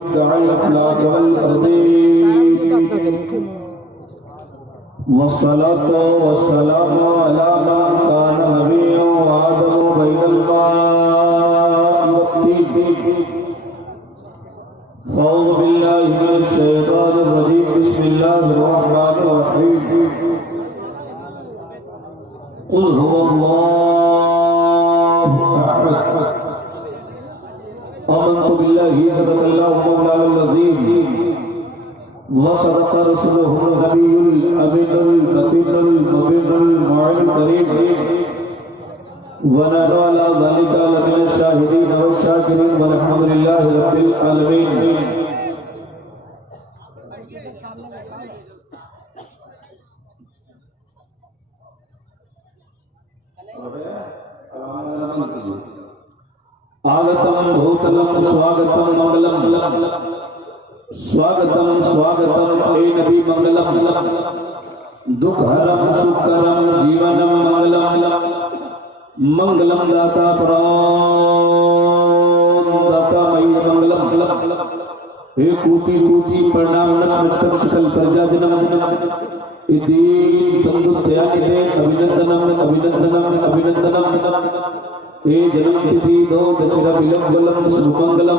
वस्सलातु वस्सलामु अला मन कान नबिय्यन व आदमु बैनल मा'i वत्तीन। अऊज़ु बिल्लाहि मिनश शैतानिर रजीम। बिस्मिल्लाहिर रहमानिर रहीम। कुल हुवल्लाहु अहद। आमन्तु बिल्लाहि सदक़ल्लाहु मौलाना अज़ीम व सदक़ रसूलुहुल नबियुल अमीनुल मतीनुल मुबीनुल मुइनुल करीम व नहनु अला ज़ालिका लमिनश शाहिदीन व शाकिरीन वल्हम्दुलिल्लाहि रब्बिल आलमीन। आगतम भूतलम स्वागतम मंगलम स्वागतम स्वागतम हे नबी मंगलम दुखहरम सुखहरम जीवनम मंगलम मंगलम दाता प्राण दाता मई मंगलम। हे कोटि कोटि प्रणाम नमस्तक सकल प्रजा जनम इति बंधु त्यागिदे अभिनंदनम अभिनंदनम अभिनंदनम। हे जन्म तिथि दो दशरा विलंबलम सुमंगलम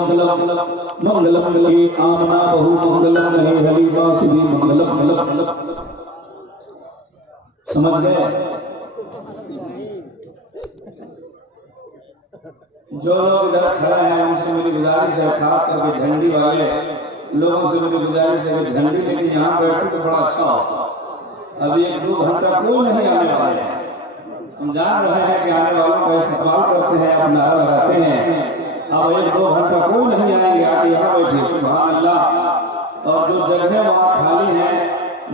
मंगलम हे आमना बहु मंगलम हे हलीमा सुधी मंगलम। समझ गए? जो लोग इधर खड़े हैं उनसे मेरी गुजारिश है, खास करके झंडी वाले लोगों से मेरी गुजारिश है कि झंडी लेके यहाँ बैठे तो बड़ा अच्छा होता। अभी 1-2 घंटा कोई नहीं आने वाले हैं। हम जान रहे हैं कि आने वालों का इस्तेमाल करते हैं, आप नारा लगाते हैं। अब 1-2 घंटा कोई नहीं आएंगे, आके यहाँ बैठे। सुभान अल्लाह। और जो जगह वहाँ खाली है,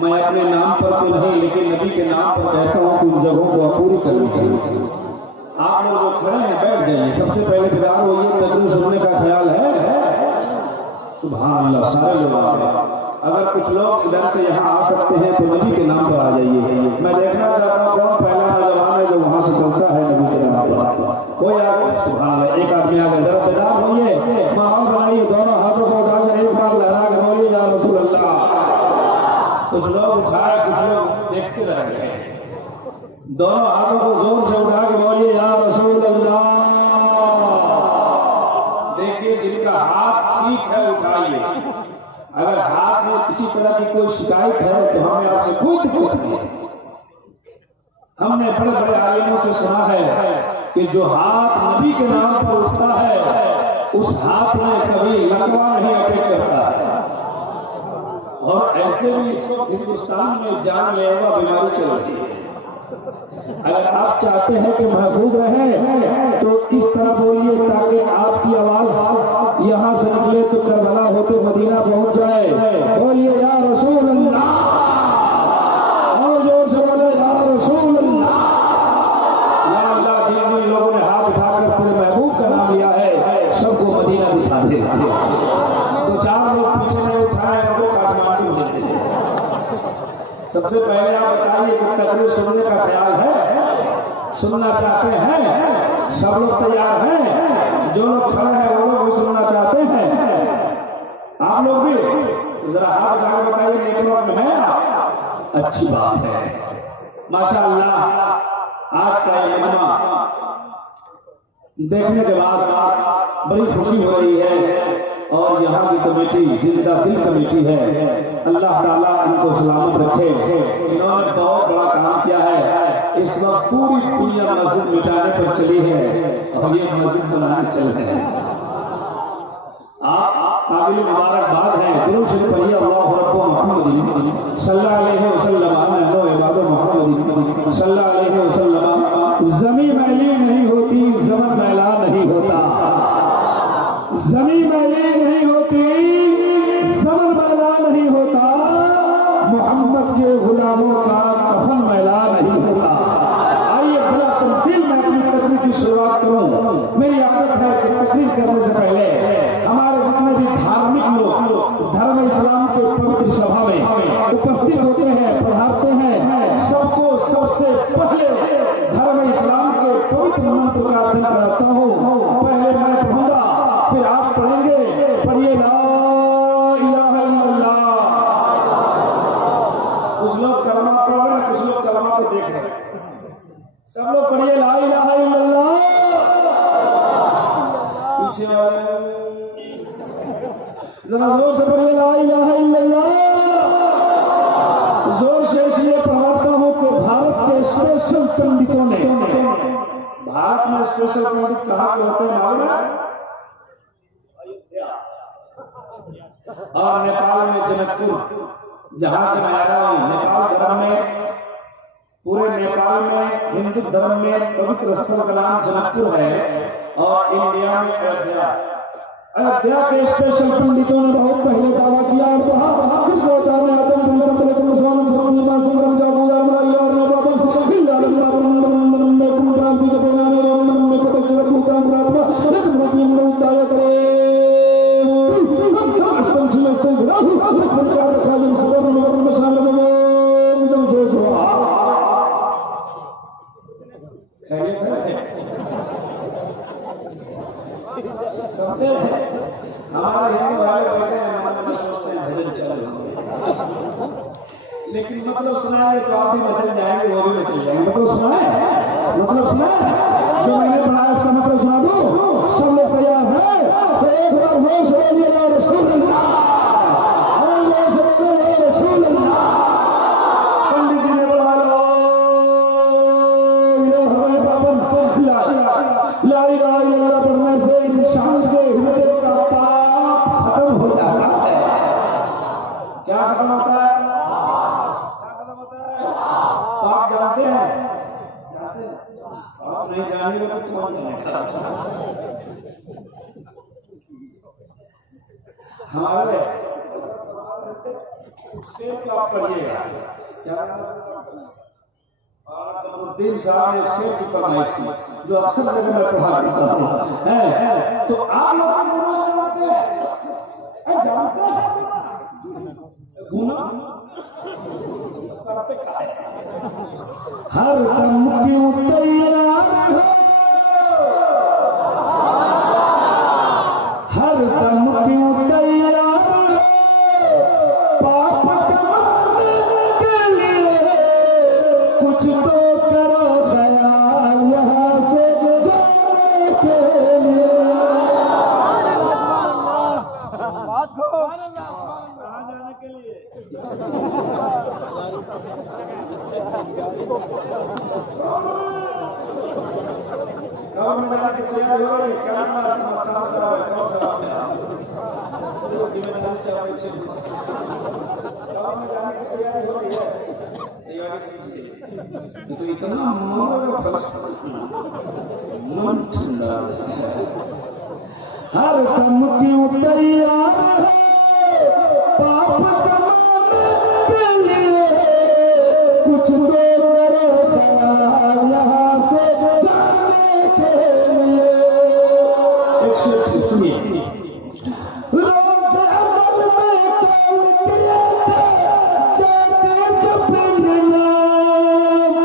मैं अपने नाम पर तो नहीं लेकिन नबी के नाम पर कहता हूँ कि उन जगहों को पूरी करनी चाहिए। आप लोग जो खड़े हैं बैठ जाइए। सबसे पहले फिलहाल वो ये तकरीर सुनने का ख्याल है। सुभान अल्लाह। सारे लोग आ गए। अगर कुछ लोग इधर से यहाँ आ सकते हैं तो नबी के नाम पर आ जाइए। मैं देखना चाहता हूँ कौन पहला नौजवान है जो वहाँ से चलता है नबी के नाम पर। कोई आ गया? सुभान अल्लाह। एक आदमी आ गया। जरा बेदार होइए, माहौल बनाइए, दोनों हाथों को उठाकर एक बार लहरा कर बोलिए या रसूल अल्लाह। कुछ लोग उठाए, कुछ लोग देखते रह गए। दोनों हाथों को जोर से उठा के बोलिए या रसूल अल्लाह। देखिए जिनका हाथ ठीक है उठाइए। अगर हाथ में किसी तरह की कोई शिकायत है तो हमें आपसे कोई दिक्कत नहीं। हमने बड़े बड़े आलिमों से सुना है कि जो हाथ नबी के नाम पर उठता है उस हाथ में कभी लकवा नहीं अटैक करता है। और ऐसे भी इस वक्त हिंदुस्तान में जानलेवा बीमारी चल रही है। अगर आप चाहते हैं कि महफूज रहे तो इस तरह बोलिए ताकि आपकी आवाज यहाँ से निकले तो करबला होते मदीना पहुंच जाए। बोलिए या रसूल अल्लाह। और जोर से बोले या रसूल अल्लाह। या अल्लाह। जिन लोगों ने हाथ उठाकर तेरे महबूब का नाम लिया है सबको मदीना दिखा दे। तो 4 लोग पीछे नहीं उठाए उनको काठमांडू भेज दे। सबसे पहले आप बताइए कि तकरीर सुनने का ख्याल है? सुनना चाहते हैं? सब लोग तैयार हैं? जो लोग खड़े हैं वो लोग भी सुनना चाहते हैं? आप लोग भी जरा हाथ उठाकर बताइए। नेटवर्क में है? अच्छी बात है, माशाअल्लाह। आज का ये मजमा देखने के बाद बड़ी खुशी हो रही है। और यहाँ की कमेटी जिंदा दिल कमेटी है। अल्लाह ताला इनको सलामत रखे। इन्होंने बहुत बड़ा काम किया है। इस वक्त पूरी दुनिया मस्जिद मिटाने पर चली है और ये मस्जिद बनाने चल रहे हैं। आप काबिल मुबारकबाद हैं। दिलों से पढ़िए अल्लाहु रब्बु मुहम्मदिन सल्लल्लाहु अलैहि वसल्लम अनो इबादो मुहम्मदिन सल्लल्लाहु अलैहि वसल्लम। ज़मीन मैली नहीं होती, ज़मन मैला नहीं होता। ज़मीन मैली नहीं होती, ज़मन मैला नहीं होता। मोहम्मद के गुलामों का कफन मैला नहीं होता। आइए बड़ा तफसील में अपनी तकरीर की शुरुआत करूं। मेरी आदत है कि तकरीर करने से पहले हमारे जितने भी धार्मिक लोग धर्म इस्लाम के पवित्र सभा में उपस्थित होते हैं, पढ़ाते हैं, सबको सबसे पहले धर्म इस्लाम के पवित्र मंत्र का अध्ययन कराता हूं। पहले मैं पढ़ूंगा फिर आप पढ़ेंगे। पढ़िए ला लोग कलमा पढ़ रहे हैं, कुछ लोग कलमा को देख रहे हैं। सब लोग पढ़िए ला इलाहा इल्लल्लाह। पीछे वाले जरा जोर से पढ़िए ला इलाहा इल्लल्लाह। जोर से इसलिए पढ़ाता हूं कि भारत के स्पेशल पंडितों ने, भारत में स्पेशल पंडित कहाँ के होते हैं मालूम है? और नेपाल में जनकपुर, जहां से मैं आया हूं। नेपाल धर्म में, पूरे नेपाल में हिंदू धर्म में पवित्र स्थल का नाम जनकपुर है। और इंडिया में अयोध्या। अयोध्या के स्पेशल पंडितों ने बहुत पहले दावा किया और कहा किस होता में आदम पुलितम पुलितम स्वानम स्वामी सुंदरम जागुया माइलार में बाबा इल्लाम बाबम में कुमराम की जपना में रोमन में कबल भूतान रातवा लेकिन में उतारे करे अष्टम से प्रकार रखा जन सुवर में शामिल में एकदम से सुहा खैरियत है सबसे हमारे हिंदू भाई बैठे हैं, मन में सोचते हैं भजन चलो, लेकिन मतलब सुनाएंगे तो आप भी बचल जाएंगे, वो भी बचल जाएंगे। मतलब सुनाए, मतलब सुनाए जो मैंने पढ़ाया इसका मतलब सुना दो। सब लोग तैयार है तो एक बार जोर से बोलिए रसूल अल्लाह, जोर से बोलिए रसूल अल्लाह। पंडित जी ने बोला ला इलाहा इल्लल्लाह पढ़ने से इंसान के हृदय का पाप खत्म हो जाता है। क्या खत्म होता है? क्या खत्म होता है? पाप जानते हैं? जानते हैं? आप नहीं जानेंगे तो कौन जानेगा? हमारे शेर को आप पढ़िएगा, क्या कमरुद्दीन साहब ने एक शेर की फरमाइश की जो अक्सर जगह मैं पढ़ा देता हूँ है। तो आप लोग जानते हैं गुना करते क्या है? हर दम क्यों तैयार हो, हर दम क्यों तैयार हो पाप कमाने के लिए, कुछ तो करो ख्याल यहाँ से जाने के लिए। कहाँ जाने के लिए? कब में जाने की तैयारी हो रही है? क्या मस्तान साहब है, कौन सा बात है? जिम्मेदारी से आप पीछे कब में जाने की तैयारी हो रही है? तैयारी कीजिए। तो इतना मन ठंडा, हर दम क्यों तैयार है पाप कमाने के लिए, कुछ तो करो ख्याल यहाँ से जाने के लिए। एक शेर सुनिए। रोज़ अमल में कौन किए थे जाते जब नाम,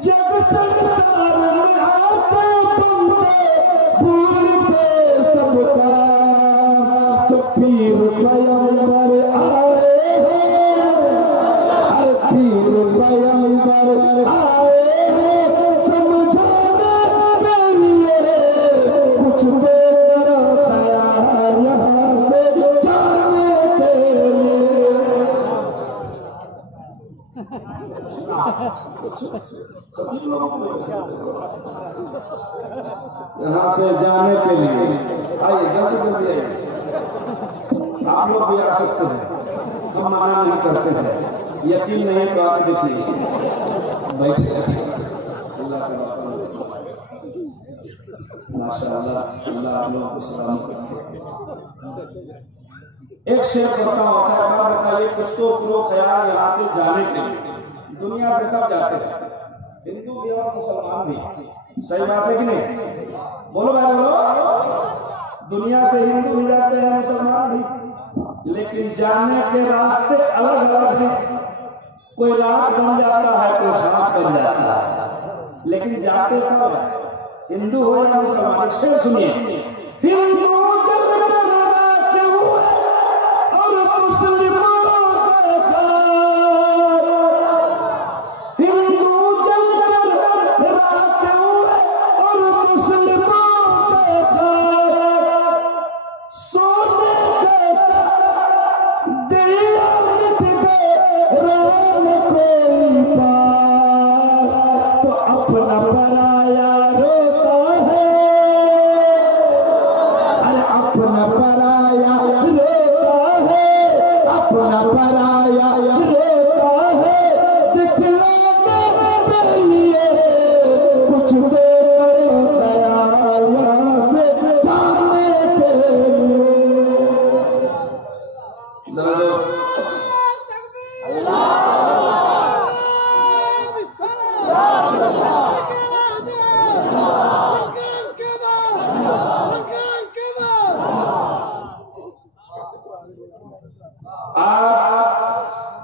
जब संसार में आते बंदे भूल के सब काम, तो पीर पैगंबर आए हैं, पीर पैगंबर आए हैं समझाने के लिए, कुछ तो करो ख्याल यहाँ से जाने के लिए। यहाँ से जाने के लिए आइए, जल्दी जल्दी आइए। आप लोग भी आ सकते हैं, हम मना नहीं करते हैं। यकीन नहीं तो आके देख लीजिए, बैठे माशाअल्लाह। अल्लाह आप लोगों को सलामत रखे। एक शेर पढ़ता हूँ, अच्छा बात बताइए, कुछ तो करो ख्याल यहाँ से जाने के लिए। दुनिया से सब जाते हैं, हिंदू भी और मुसलमान भी। सही बात है कि नहीं? बोलो भाई बोलो। दुनिया से हिंदू भी जाते हैं, मुसलमान भी, लेकिन जाने के रास्ते अलग अलग हैं। कोई रात बन जाता है, कोई रात बन जाता है, लेकिन जाते सब है, हिंदू हो या मुसलमान। शेर सुनिए। हिंदू जल कर हुए और मुसलमानों के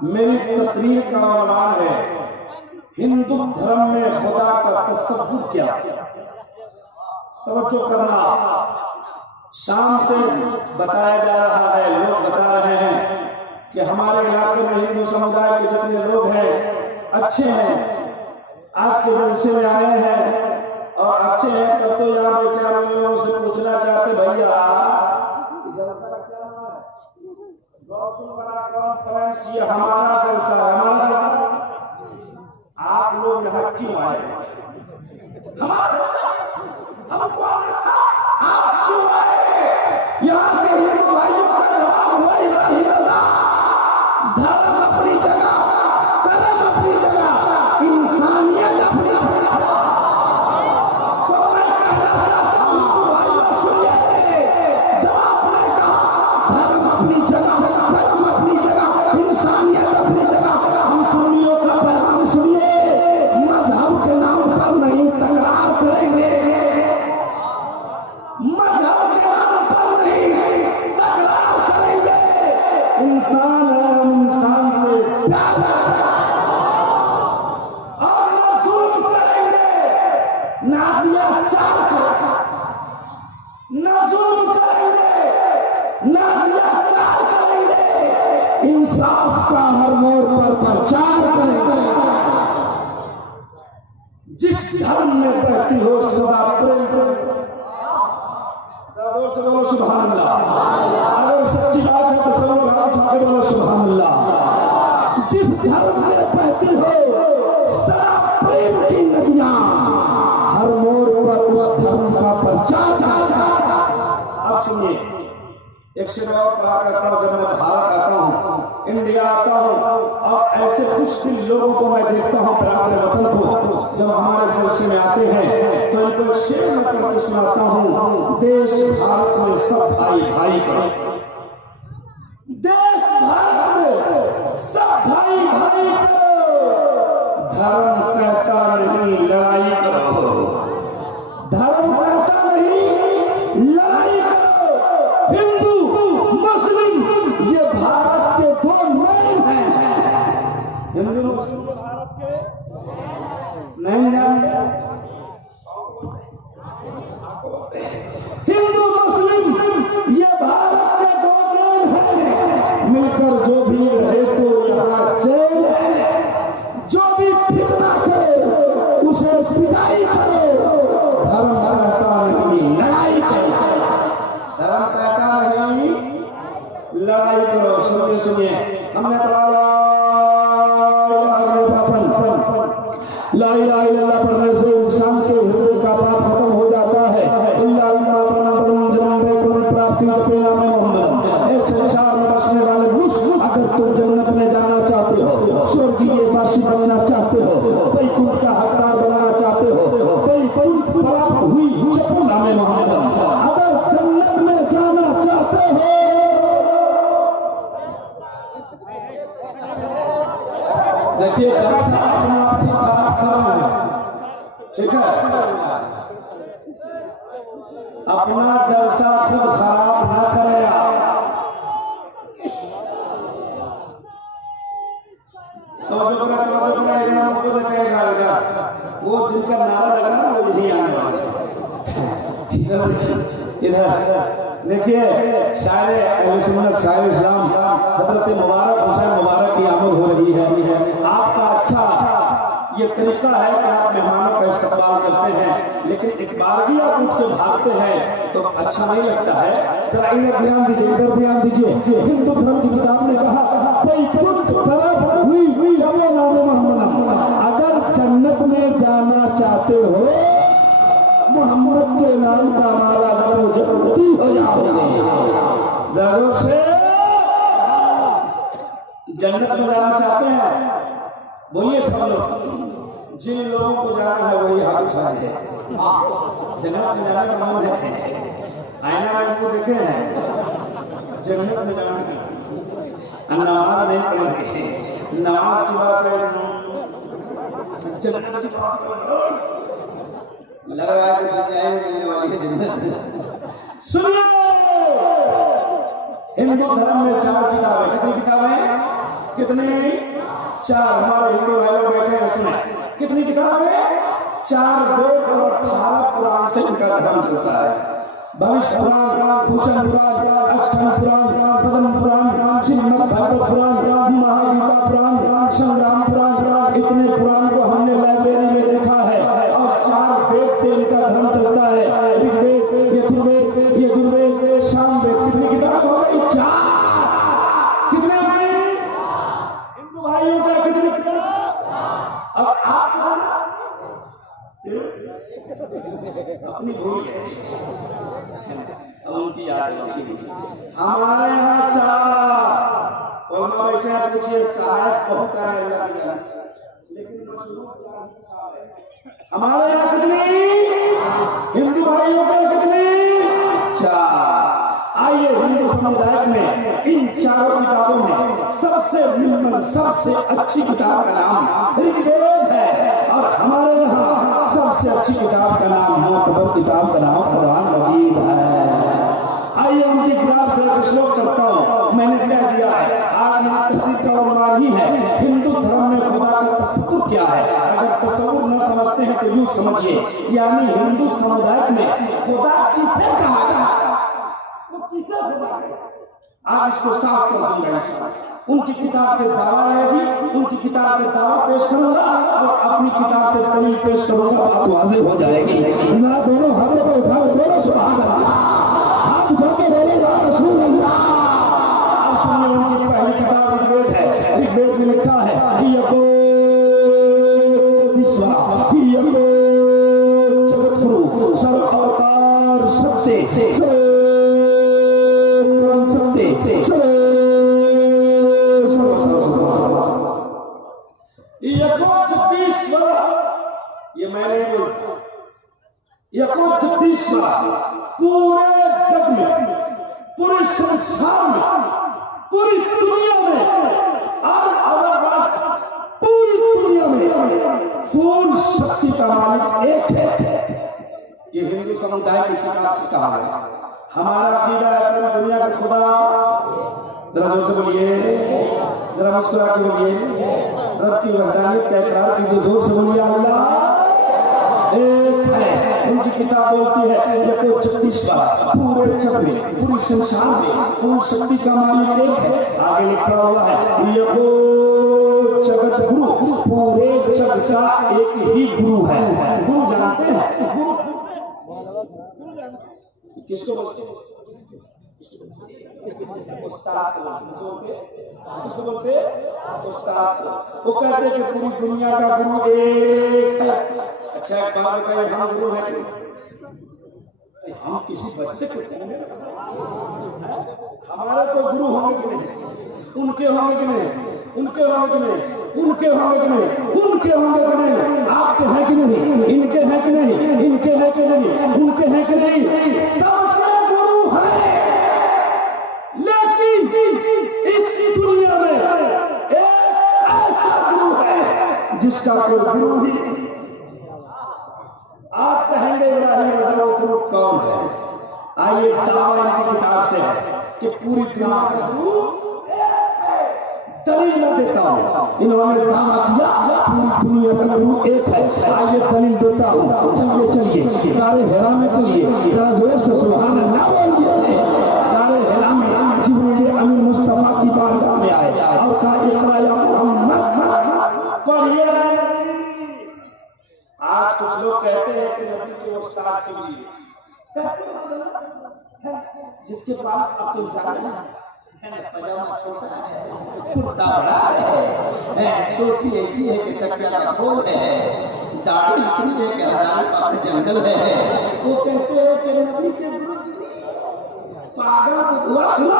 मेरी तकरीर का उन्वान है हिंदू धर्म में खुदा का तसव्वुर क्या। तवज्जो करना, शाम से बताया जा रहा है, लोग बता रहे हैं कि हमारे इलाके में हिंदू समुदाय के जितने लोग हैं अच्छे हैं, आज के जलसे में आए हैं और अच्छे हैं। तब तो यहाँ बेचारे लोगों से पूछना चाहते, भैया ये हमारा जलसा है, हमारा जलसा, आप लोग यहाँ क्यों आए? हमारा हमको आना था, आप क्यों आए? यहाँ के हिंदू भाइयों का जवाब वही नहीं रहा। धर्म अपनी जगह, कर्म अपनी जगह, इंसानियत अपनी जगह। तो मैं कहना चाहता हूँ हिंदू भाइयों, सुनिए, जवाब मैं कहा, धर्म अपनी जगह, कर्म अपनी जगह, इंसानियत अपनी जगह। हम सुन्नियों का पैगाम सुनिए, मजहब के नाम पर नहीं तकरार करेंगे, मजहब के नाम पर नहीं तकरार करेंगे। इंसान है, इंसान से प्यार और न जुल्म करेंगे, न अत्याचार करेंगे, न जुल्म करेंगे, न अत्याचार करेंगे, इंसाफ का हर मोड़ पर प्रचार करेंगे। जिस धर्म में बहती हो सदा प्रेम, से बोलो सुभान अल्लाह। अगर सच्ची बात है तो सब लोग हाथ उठा के बोलो सुभान अल्लाह। जिस धर्म में बहती हो सदा प्रेम की नदियां, हर मोड़ पर उस धर्म का प्रचार। अब सुनिए, एक शेर और कहा करता हूं, जब मैं भारत आता हूं, इंडिया आता हूं और ऐसे खुशदिल लोगों को मैं देखता हूं प्यारे वतन को, जब हमारे जलसे में आते हैं तो इनको एक शेर में पढ़ के सुनाता हूं। देश भारत में सब भाई भाई करो, देश भारत में सब भाई भाई करो, धर्म कहता नहीं लड़ाई करो, धर्म कहता नहीं लड़ाई करो। हिंदू मुस्लिम ये भारत के दो मेन हैं। हिंदू मुस्लिम ये भारत के नहीं जानते, हिंदू मुस्लिम ये भारत के दो मेन हैं। मिलकर जो भी रहे तो यहाँ चैन है, जो भी फितना करे उसे पिटाई करो। धर्म कहता नहीं लड़ाई करो, धर्म कहता नहीं लड़ाई करो। सुनिए सुनिए, हमने पढ़ा ला इलाहा इल्लल्लाह पढ़ने से इंसान के हृदय का पाप खत्म हो जाता है। प्राप्ति एक संसार में बसने वाले मुस्लिम, अगर तुम जन्नत में जाना चाहते हो, स्वर्गीय वासी बनना चाहते हो, वैकुंठ का हकदार बनना चाहते हो, वैकुंठ प्राप्त हुई नामे मोहम्मद, अगर जन्नत में जाना चाहते हो, देखिए जलसा अपना आपको खराब करना है, ठीक है? अपना जलसा खुद खराब ना करें आप। तो जो वो जिनका नारा लग रहा है वो यही आने वाला है। इधर देखिए, शायर अहले सुन्नत, शायर इस्लाम हजरत मुबारक हुसैन मुबारक की आमद हो रही है। आपका अच्छा ये तरीका है कि आप मेहमानों का इस्तेमाल करते हैं, लेकिन एक बार भी आप उठ के भागते हैं तो अच्छा नहीं लगता है। जरा इधर ध्यान दीजिए, इधर ध्यान दीजिए। हिंदू धर्म की किताब ने कहा अगर जन्नत में जाना चाहते हो मोहम्मद के नाम का माला लगाओ, जन्नती हो जाओगे। जरूर से जन्नत में जाना चाहते हैं बोलिए सब लोग। जिन लोगों को जाना है वही हाथ उठाए। जन्नत में जाने का मन देखे, आईना में मुंह देखे हैं। जन्नत में जाने का नमाज नहीं पढ़ेंगे, नमाज की बात जन्नत की बात लग रहा है कि दुनिया में मिलने वाली है जन्नत। सुनिए, हिंदू धर्म में 4 किताबें। कितनी किताबें? कितनी? 4। हमारे हिंदू भाई लोग बैठे हैं, सुने कितनी किताबें? 4 वेद और 18 पुराण से इनका धर्म चलता है। भविष्य पुराण, भूषण पुराण, अष्टम पुराण, पद्म पुराण, श्रीमद् भागवत पुराण, महागीता पुराण, संग्राम पुराण, इतने पुराण को हमने लाइब्रेरी में देखा है। और 4 वेद से इनका धर्म चलता है। ऋग्वेद, यजुर्वेद, यजुर्वेद, सामवेद। कितनी किताब हो गई? 4। कितने हो गए हिंदू भाइयों का? कितनी किताब? अब आप अपनी भूल गए, उनकी याद हमारे यहाँ 4। और मैं बैठे हैं, पूछिए सहायक बहुत है अल्लाह की जान से, लेकिन हमारे यहाँ कितनी? हिंदू भाइयों का कितनी? 4। आइए, हिंदू समुदाय में इन 4 किताबों में सबसे निम्न, सबसे अच्छी किताब का नाम ऋग्वेद है। और हमारे यहाँ सबसे अच्छी किताब का नाम, मोतबर किताब का नाम कुरान मजीद है। आइए उनकी किताब से एक श्लोक करता हूँ। मैंने कह दिया है आज मेरी तस्वीर का उन्वान ही है हिंदू धर्म में खुदा का तस्वुर क्या है। अगर तस्वुर न समझते हैं तो यूं समझिए, यानी हिंदू समुदाय में खुदा किसे कहा जाता है, वो किसे खुदा है। आज इसको साफ कर दूंगा। उनकी किताब से दावा आएगी, उनकी किताब से दावा पेश करूंगा और अपनी किताब से दलील पेश करूंगा, बात वाज़ेह हो जाएगी। जरा दोनों हाथों को उठाओ, बोलो सुभान अल्लाह, हाथ उठा के बोलो या रसूल अल्लाह। अब सुनिए, उनकी पहली किताब ऋग्वेद है। ऋग्वेद में लिखा है जगतगुरु सर्व अवतार सत्य ये मैंने बोला, यको जगदीश्वर पूरे जग में, पूरे संसार में, पूरी दुनिया में, पूरी दुनिया में पूर्ण शक्ति का मालिक एक है। ये हिंदू समुदाय की किताब से कहा गया। हमारा अकीदा है पूरी दुनिया का खुदा। जरा जोर से बोलिए, जरा मुस्कुरा के बोलिए, रब की वहदानियत का इकरार कीजिए, जोर से बोलिए अल्लाह एक है। उनकी किताब बोलती है यको जगदीश्वर पूरे जग में, पूरी संसार में पूर्ण शक्ति का मालिक एक है। आगे लिखा हुआ है यको जगत गुरु, पूरे जग का एक ही गुरु है। गुरु जानते हैं? गुरु किसको बोलते हैं? उस्ताद किसको बोलते? उस्ताद। वो कहते कि पूरी दुनिया का गुरु एक है। अच्छा, एक बात बताइए, हम गुरु हैं कि हम किसी बच्चे को हमारे को गुरु होंगे कि नहीं? उनके होंगे कि नहीं? उनके होंगे कि नहीं? उनके होंगे कि नहीं? उनके होंगे कि नहीं? आपके हैं कि नहीं? इनके हैं कि नहीं? इनके हैं कि नहीं? उनके हैं कि नहीं? सबके गुरु हैं। लेकिन इस दुनिया में एक ऐसा गुरु है जिसका कोई गुरु ही नहीं। आप कहेंगे इब्राहिम रज़ा वो गुरु कौन है? आइए दावा इनकी किताब से है कि पूरी दुनिया का गुरु दलील न देता हूँ। इन्होंने दावा किया पूरी दुनिया का गुरु एक है। आइए दलील देता हूँ। चलिए चलिए गारे हेरा में चलिए, जरा जोर से सुभान अल्लाह बोलिए। गारे हेरा में जिब्रील अमीन मुस्तफा की बारगाह में आए और कहा इक़रा या मोहम्मद, पढ़िए जिसके पास अक्ल ज़्यादा है, पजामा छोटा है, कुर्ता बड़ा है, टोपी ऐसी है कि तकिया का खोल है, दाढ़ी इतनी है कि 1000 पाक जंगल है। वो कहते हैं कि नबी के गुरु जी पागल बुधवा सुनो,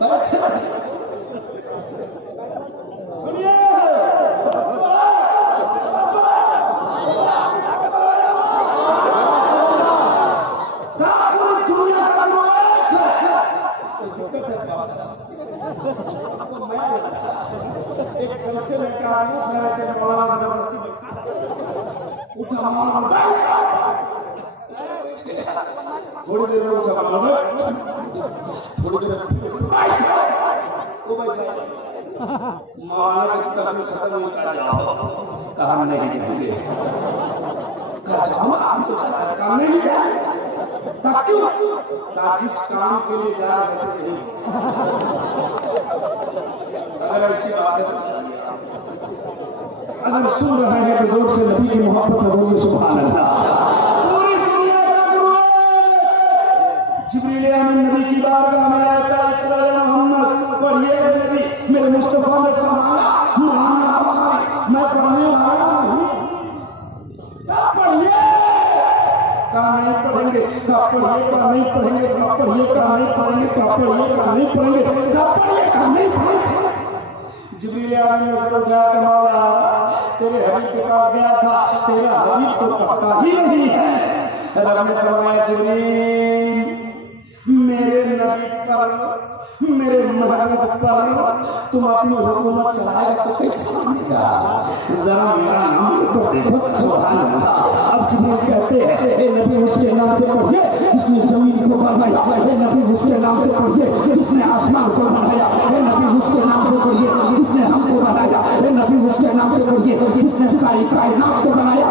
बैठे सुनिए, दुनिया का एक जलसे में कहा मौलाना जबरदस्ती उठा मौलाना, थोड़ी देर में उठा मौलाना, थोड़ी देर मौलाना की तकलीफ खत्म हुई, कहा नहीं जाएंगे, काम नहीं जाएंगे, जिस काम के लिए जा रहे थे, अगर ऐसी बात है, अगर सुन रहे हैं तो जोर से नबी की मोहब्बत में बोलिए सुभान अल्लाह। पूरी दुनिया का गुरु जिब्रील अमीन नबी की बारगाह में आया, इकरा मोहम्मद पढ़िए नबी, मेरे मुस्तफा ने फरमाया मैं पढ़ने वाला नहीं, पढ़िए का नहीं पढ़ेंगे, का पढ़िए का नहीं पढ़ेंगे, का पढ़िए का नहीं पढ़ेंगे, का पढ़िए का नहीं पढ़ेंगे, का पढ़िए का नहीं पढ़ेंगे। जिब्रील आमीन ने सर उठाया, मौला तेरे हबीब के पास गया था, तेरा हबीब तो पढ़ता ही नहीं है। रब ने फरमाया जिब्रील मेरे नबी पर, मेरे महबूब पर तुम अपनी हुकूमत चलाएगा तो कैसे मानेगा, जरा मेरा नाम तो देखो, सुभान अल्लाह। अब जिब्रील कहते हैं ए नबी उसके नाम से पढ़िए जिसने जमीन को बनाया, ए नबी उसके नाम से पढ़िए जिसने आसमान को बनाया, ए नबी उसके नाम से पढ़िए जिसने हमको बनाया, ए नबी उसके नाम से पढ़िए जिसने सारी कायनात को बनाया।